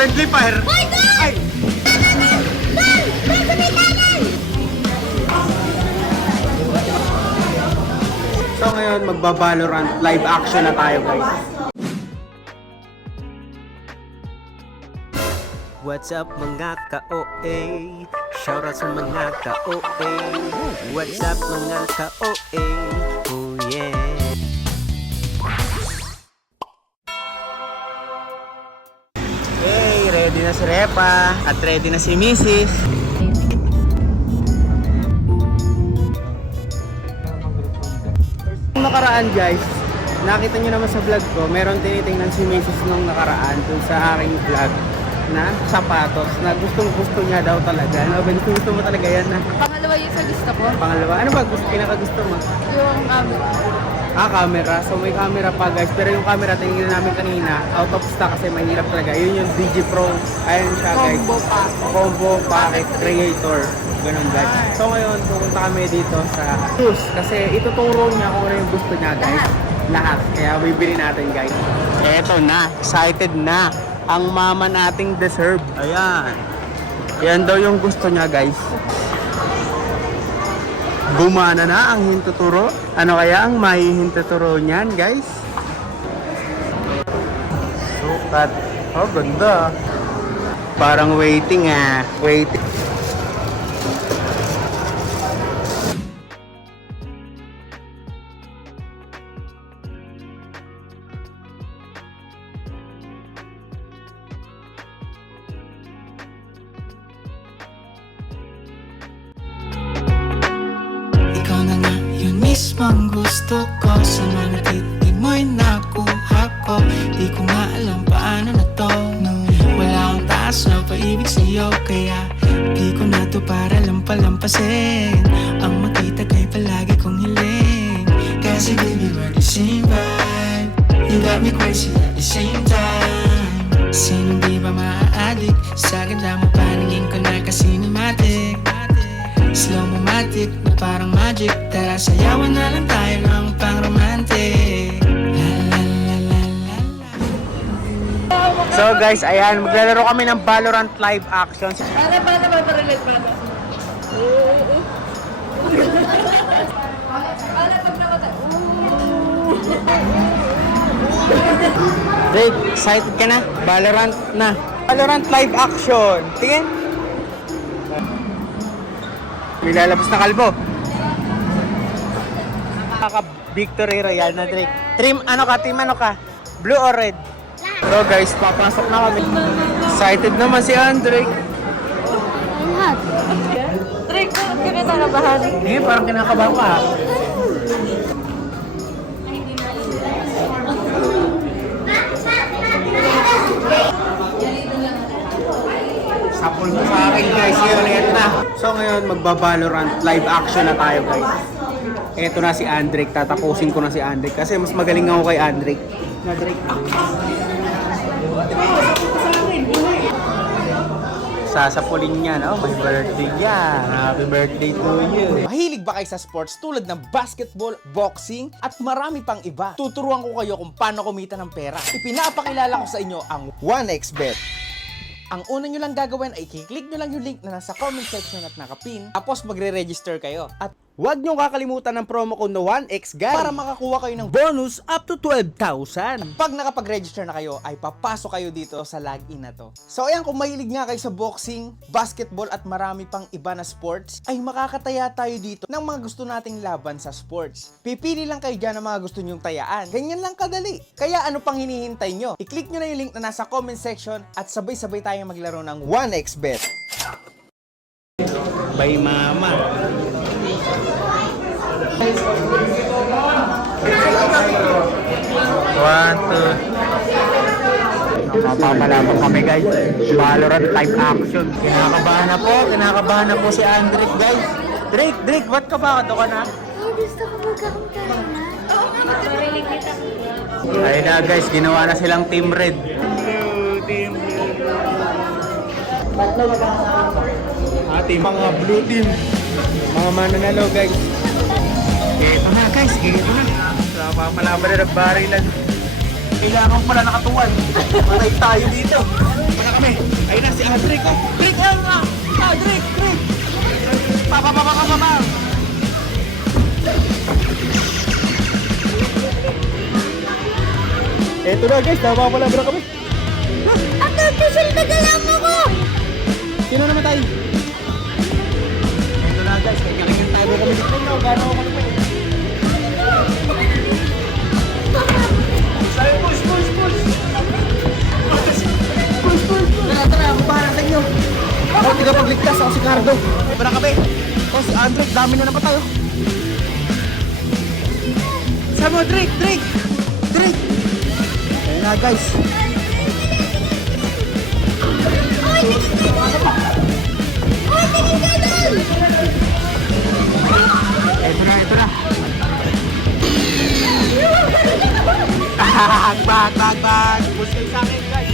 Friendly fire! Hoy, doon! Ay! Doon! Doon sa may tunnel! So ngayon, magba-Valorant live action na tayo, guys. What's up mga ka-OA? Shoutout sa mga ka-OA. What's up mga ka-OA? Oh yeah. Hey, ready na si Repa at ready na si Mrs. Nung nakaraan, guys, nakita nyo naman sa vlog ko, meron tinitingnan si Mrs. nung nakaraan dun sa aking vlog na sapatos na gustong-gusto niya daw talaga. Ano ba, gusto mo talaga yan na? Pangalawa yung sa gusto ko. Pangalawa, ano ba pinakagusto mo? Yung Camera. So may camera pa, guys. Pero yung camera tingnan namin kanina, out of stock kasi mahirap talaga. Yun yung DG Pro. Ayun siya, guys. Combo Packet Creator. Ganun, guys. So ngayon, pupunta kami dito sa shoes. Kasi ituturo niya kung ano yung gusto niya, guys. Lahat. Kaya bibili natin, guys. Eto na. Excited na. Ang mama nating deserve. Ayan. Yan daw yung gusto niya, guys. Gumana na ang hintuturo. Ano kaya ang mahihintuturo niyan, guys? Sukat. Oh, ganda. Parang waiting ah. Waiting. Ikaw na nga yun mismong gusto ko. Sa mga titig mo'y nakuha ko. Di ko nga alam paano na to, no. Wala akong taas na paibig sa'yo. Kaya di ko na to para lampalampasin. Ang makita kay palagi kong hiling. Kasi baby we're the same vibe. You got me crazy at the same time. Sinong di ba maa-addict sa ganda mo? Paningin ko na ka-cinematic. Slow-mo-matic na parang magic. Tara sayawan na lang tayo ng pang-romantic. So guys, ayan, maglalaro kami ng Valorant live action. Paano mag-relate paano? Paano pag namatay? Dave, excited ka na? Valorant na. Valorant live action. Tingin. May lalabas na kalbo. Victory Royale na, Drake. Team ano ka? Blue or red? So guys, papasok na kami. Excited naman si Andre. Lahat. Drake, bakit ka kinakabahan? Hindi, parang kinakabahan ka. Sapul mo sa akin, guys. Ulit na. So ngayon, magba-Valorant live action na tayo, guys. Eto na si Andrick. Tatapusin ko na si Andrick kasi mas magaling ako kay Andrick. Sasapulin niya, no? May birthday yan. Happy birthday to you. Mahilig ba kayo sa sports tulad ng basketball, boxing, at marami pang iba? Tuturuan ko kayo kung paano kumita ng pera. Ipinapakilala ko sa inyo ang 1xBet. Ang una nyo lang gagawin ay i-click nyo lang yung link na nasa comment section at nakapin. Tapos magre-register kayo. At huwag nyo kakalimutan ng promo code na 1xGuy para makakuha kayo ng bonus up to 12,000. Pag nakapag-register na kayo, ay papasok kayo dito sa login na to. So ayan, kung mahilig nga kayo sa boxing, basketball at marami pang iba na sports, ay makakataya tayo dito ng mga gusto nating laban sa sports. Pipili lang kayo dyan ng mga gusto nyong tayaan. Ganyan lang kadali. Kaya ano pang hinihintay nyo? I-click nyo na yung link na nasa comment section at sabay-sabay tayo maglaro ng 1xBet. By mama. One, two. Mapapalaban kami, guys. Valorant live action. Kinakabahan na po si Andrick, guys. Drake, ba't ka ba? Ito ka na? Gusto ko magkakamtahan na. Ayun na, guys. Ginawa na silang Team Red. Team Red. Ating mga blue team. Mga mananalo, guys. Ito na, guys. Ito na. Papalaban na ng barilan. Kailangan pala nakatuwan. Patay tayo dito. Para kami. Ayun na si Adric. Oh. Drick, ayun nga. Adric, Drick. Pa. Eto na guys, napapalabra kami. Ang official na galang ako! Sino naman tayo? Eto na guys, kanya-kanya tayo kami dito. Gano'n ako naman. Sabi, push. Tara, ako bahala sa inyo. Ako tigapagligtas, ako si Cardo. Para kami. Ako si Andre, dami na naman tayo. Sabi mo, Drake. Ayun na guys. Ito na. Bag. Push kayo sa akin, guys.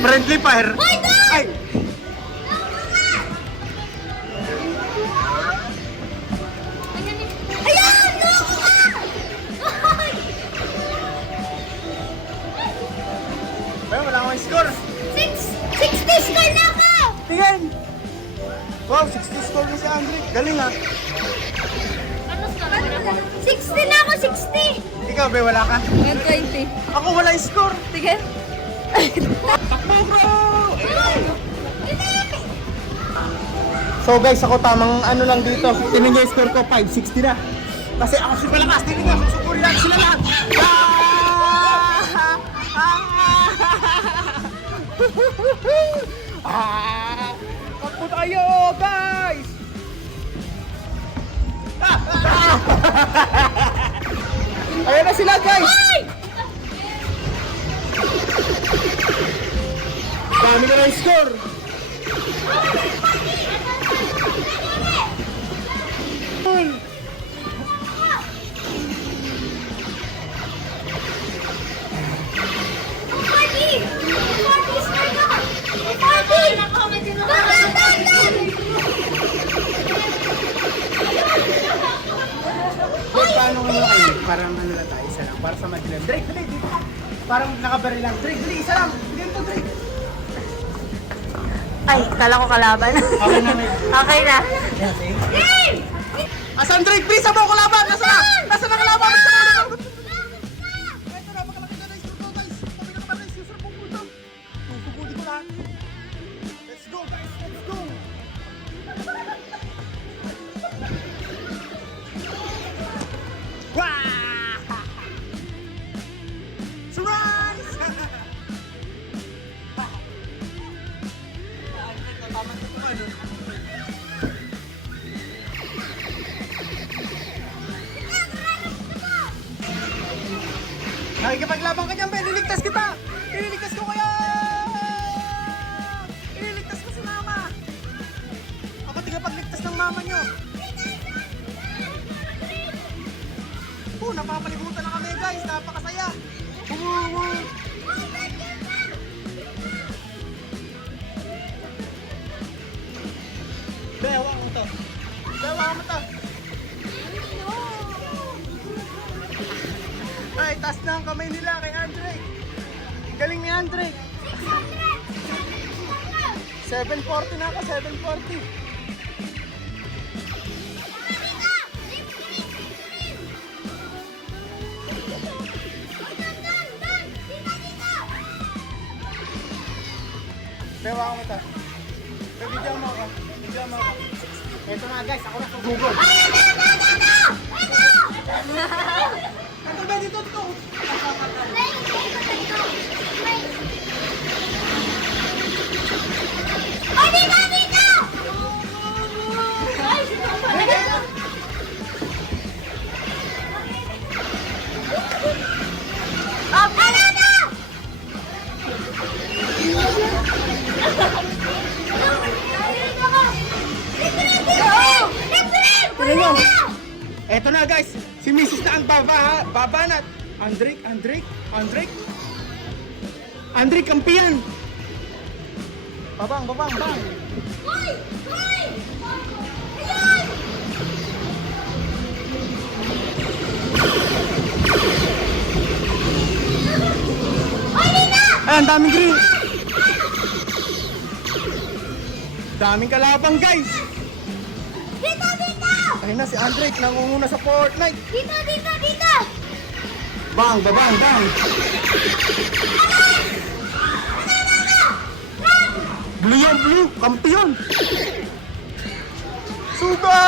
Friendly fire. Ay! Ayan! Loko ka! Ay, wala akong score. 60 score na ako! Tingnan! Wow, 60 score na si Andre. Galing ha. 60 na ako, 60! Ikaw, be, wala ka. 120. Ako wala score. Sige. Takbo, bro! So guys, ako tamang ano lang dito. Tingnan niyo yung score ko, 560 na. Kasi ako si Malakas, tingnan niyo, susukurin natin sila lahat. Takbo tayo, guys! Ayan na sila, guys! Dami na ng score! Paano nga kayo? Parang ano na tayo, isa lang. Para sa madilim. Drake, dali, dito. Parang nakabari lang. Drake, dali, isa lang. Dito, Drake. Ay, kala ko kalaban. Okay na, Drake. Okay na. Asan Drake? Please, sabong ko laban! Nasa na? Nasa na kalaban? Nasa na? Ito na, makalaki na guys. Ito guys. Kami na naman guys. Yung sarap pupunta. Susugudi ko lahat. Let's go guys. Let's go. Wah! Surprise! Nakikipaglaban ka dyan, Ben. Ililigtas kita. Ililigtas ko kaya. Ililigtas ko si Mama. Ako tigapagligtas ng mama nyo. Napapalibutan na kami, guys. Napakasaya. Bewa mo to. Ay, taas na ang kamay nila kay Andre. Galing ni Andre. 740 na ako, 740. hawakan mo ito. Bigyan mo ako. Bigyan mo ako. Ito na guys, ako na sa Google. Ito ba dito? Dito. Oh, dito, dito! Ano na? Eto na guys, si Mrs. na ang baba ha. Baba na. Andrik, kampiyan. Babang. Hoy! Hoy! Ayan! Hoy, dito! Ay, ang daming green. Daming kalabang guys. Dito, dito! Ayun na si Andrik, nangunguna sa Fortnite. Dito, dito, dito! Bang. Blue yan, blue. Kampiyon. Suga!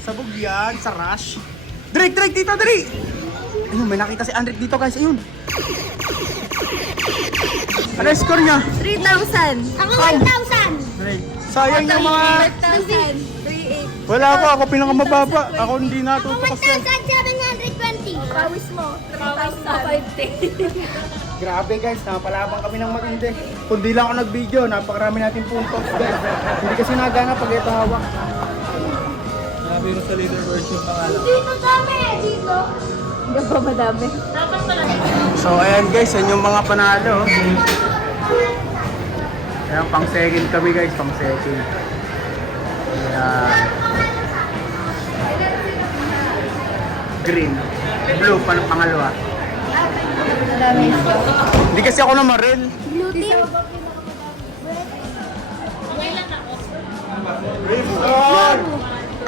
Sabog yan sa rush. Drake, dito, Drake! Ayun, may nakita si Andrik dito guys, ayun. Ano yung score niya? 3,000. Ako 1,000! Drake. Sayang yung mga... 5,000. 3,800. Wala pa, ako pinakamababa. Ako hindi natuto Ako kasi. 1,720! Pawis mo. 3,500. Grabe guys, napalabang kami ng matindi. Kung di lang ako nag-video, napakarami natin puntos guys. Hindi kasi nagana pag ito hawak. Grabe yung sa leader version pangalan. Dito dami! Dito! Hindi pa madami. So ayan guys, yan yung mga panalo. Ayan, pang second kami guys, pang second. Ayan. Green. Blue, pangalawa. Hindi kasi ako namaril. Blue team?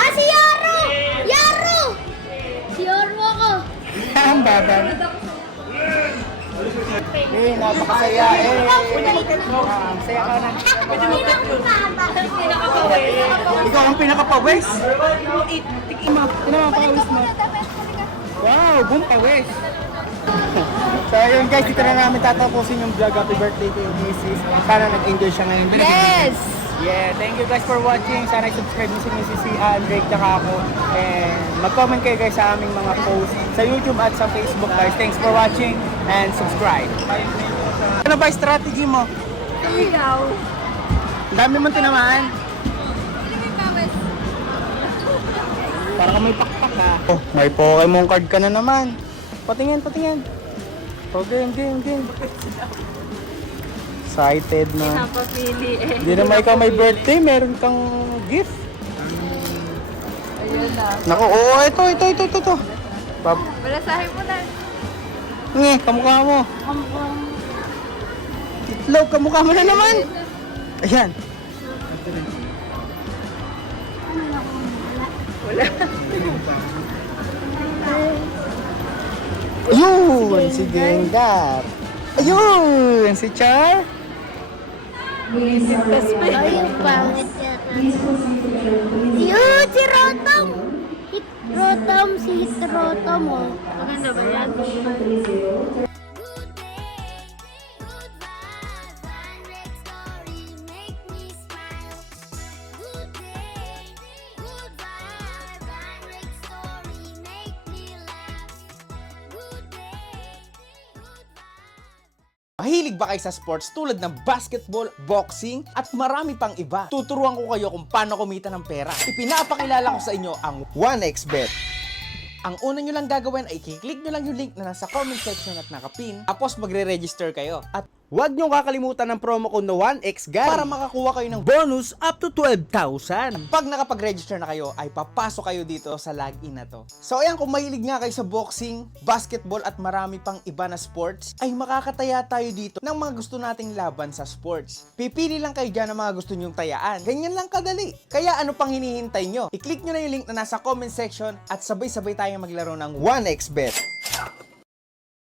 Ah, si Yaro! Yaro! Si Yaro ako! Ang babang. Eh, napakasaya. Ang saya ka na. Ikaw ang pinakapawis. Pinakapawis mo. Wow, boom pawis. So ayun guys, dito na namin tatapusin yung vlog. Happy birthday to yung Mrs. Sana nag-enjoy siya ngayon. Yes! Yeah, thank you guys for watching. Sana i-subscribe niyo si Mrs. Drake tsaka ako. And mag-comment kayo guys sa aming mga posts sa YouTube at sa Facebook guys. Thanks for watching and subscribe. Ano ba yung strategy mo? Ikaw. Ang dami mong tinamaan. Para ka may pakpak ha. Oh, may Pokemon card ka na naman. Patingin. Oh, game. Excited na. Napapili eh. Hindi naman ikaw may birthday, meron kang gift. Ayun na. Naku, oo, ito. Balasahin mo na. Kamukha mo. Itlog, kamukha mo na naman. Ayan. Ayun, si Gengar. Ayun, si Char. Ay, yung pangit yata. Yun, si Rotom! Si Rotom, oh. Maganda ba yan? Mahilig ba kayo sa sports tulad ng basketball, boxing, at marami pang iba? Tuturuan ko kayo kung paano kumita ng pera. Ipinapakilala ko sa inyo ang 1xBet. Ang una nyo lang gagawin ay i-click nyo lang yung link na nasa comment section at nakapin, tapos magre-register kayo. At Huwag niyong kakalimutan ng promo code na 1X guys para makakuha kayo ng bonus up to 12,000. pag nakapag-register na kayo, ay papasok kayo dito sa login na to. So ayan, kung mahilig nga kayo sa boxing, basketball at marami pang iba na sports, ay makakataya tayo dito ng mga gusto nating laban sa sports. Pipili lang kayo dyan ng mga gusto nyong tayaan. Ganyan lang kadali. Kaya ano pang hinihintay nyo? I-click nyo na yung link na nasa comment section at sabay-sabay tayong maglaro ng 1xbet.